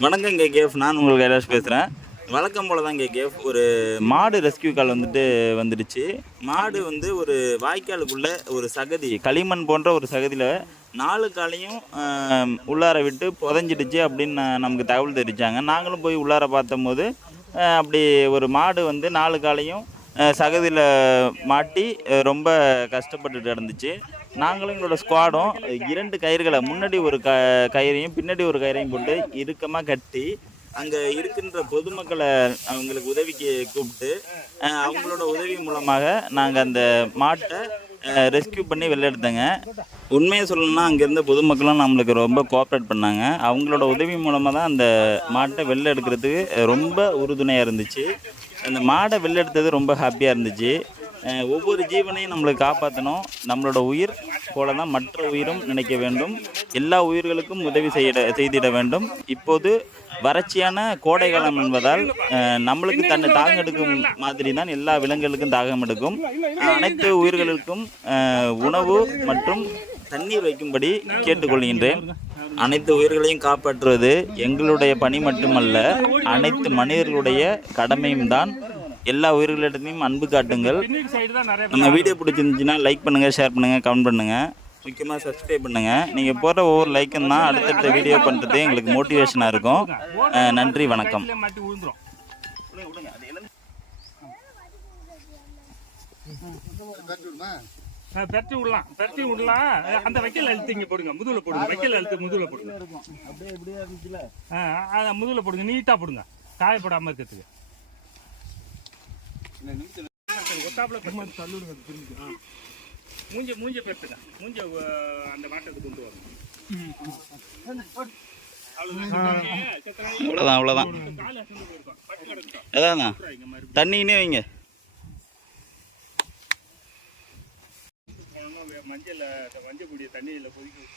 வணக்கம் கேகேஎஃப் நான் உங்களுக்கு கைலாஷ் பேசுகிறேன் வழக்கம் போல தான் கேகேஎஃப் ஒரு மாடு ரெஸ்கியூ கால் வந்துட்டு வந்துடுச்சு. மாடு வந்து ஒரு வாய்க்காலுக்குள்ளே ஒரு சகதி களிமண் போன்ற ஒரு சகதியில் நாலு காலையும் உள்ளார விட்டு புதஞ்சிடுச்சு அப்படின்னு நமக்கு தகவல் தெரிவித்தாங்க நாங்களும் போய் உள்ளார பார்த்தம்போது அப்படி ஒரு மாடு வந்து நாலு காலையும் சகதியில் மாட்டி ரொம்ப கஷ்டப்பட்டுட்டு இருந்துச்சு நாங்களும் எங்களோட ஸ்குவாடும் இரண்டு கயிறுகளை முன்னாடி ஒரு க கயிறையும் பின்னாடி ஒரு கயிறையும் போட்டு இறுக்கமாக கட்டி அங்கே இருக்கின்ற பொதுமக்களை அவங்களுக்கு உதவிக்கு கூப்பிட்டு அவங்களோட உதவி மூலமாக நாங்கள் அந்த மாட்டை ரெஸ்கியூ பண்ணி வெளில எடுத்தோங்க உண்மையை சொல்லணும்னா அங்கே இருந்த பொதுமக்களும் நம்மளுக்கு ரொம்ப கோஆப்ரேட் பண்ணாங்க. அவங்களோட உதவி மூலமாக தான் அந்த மாட்டை வெளில எடுக்கிறதுக்கு ரொம்ப உறுதுணையாக இருந்துச்சு. அந்த மாடை வெள்ளெடுத்தது ரொம்ப ஹாப்பியாக இருந்துச்சு. ஒவ்வொரு ஜீவனையும் நம்மளுக்கு காப்பாற்றணும் நம்மளோட உயிர் போல தான் மற்ற உயிரும் நினைக்க வேண்டும். எல்லா உயிர்களுக்கும் உதவி செய்ய செய்திட வேண்டும். இப்போது வறட்சியான கோடைக்காலம் என்பதால் நம்மளுக்கு தன்னை தாகம் எடுக்கும் மாதிரி தான் எல்லா விலங்குகளுக்கும் தாகம் எடுக்கும் அனைத்து உயிர்களுக்கும் உணவு மற்றும் தண்ணீர் வைக்கும்படி கேட்டுக்கொள்கின்றேன். அனைத்து உயிர்களையும் காப்பாற்றுவது எங்களுடைய பணி மட்டுமல்ல அனைத்து மனிதர்களுடைய கடமையும் தான். எல்லா உயிர்களிடத்தையும் அன்பு காட்டுங்கள். நம்ம வீடியோ பிடிச்சிருந்துச்சுன்னா லைக் பண்ணுங்கள் ஷேர் பண்ணுங்கள் கமெண்ட் பண்ணுங்கள் முக்கியமாக சப்ஸ்கிரைப் பண்ணுங்கள் நீங்கள் போடுற ஒவ்வொரு லைக்கும் தான் அடுத்தடுத்த வீடியோ பண்ணுறது எங்களுக்கு மோட்டிவேஷனாக இருக்கும். நன்றி வணக்கம். விடுங்க பெரட்டி விடலாம். பெரட்டி விடலாம். அந்த வைக்கல் அழுத்து இங்க போடுங்க. முதுகுல போடுங்க. வைக்கல் அழுத்து முதுகுல போடுங்க. ஆ, அத முதுகுல போடுங்க. நீட்டா போடுங்க. காயப்படாம இருக்கிறதுக்கு. ஒத்தாப்புல தள்ளுடுங்க. ஆ. மூஞ்ச மூஞ்ச பெருத்துங்க மூஞ்ச அந்த மாட்டத்துக்கு கொண்டு வரணும் அவ்வளோதான் அவ்வளோதான் காலை அசந்து போயிருக்கோம். பட்டு கிடக்கட்டும் அதான்? இங்க மாதிரி தண்ணினே வைங்க. மஞ்சள் மஞ்சள் பொடியை தண்ணியில் கொதிக்க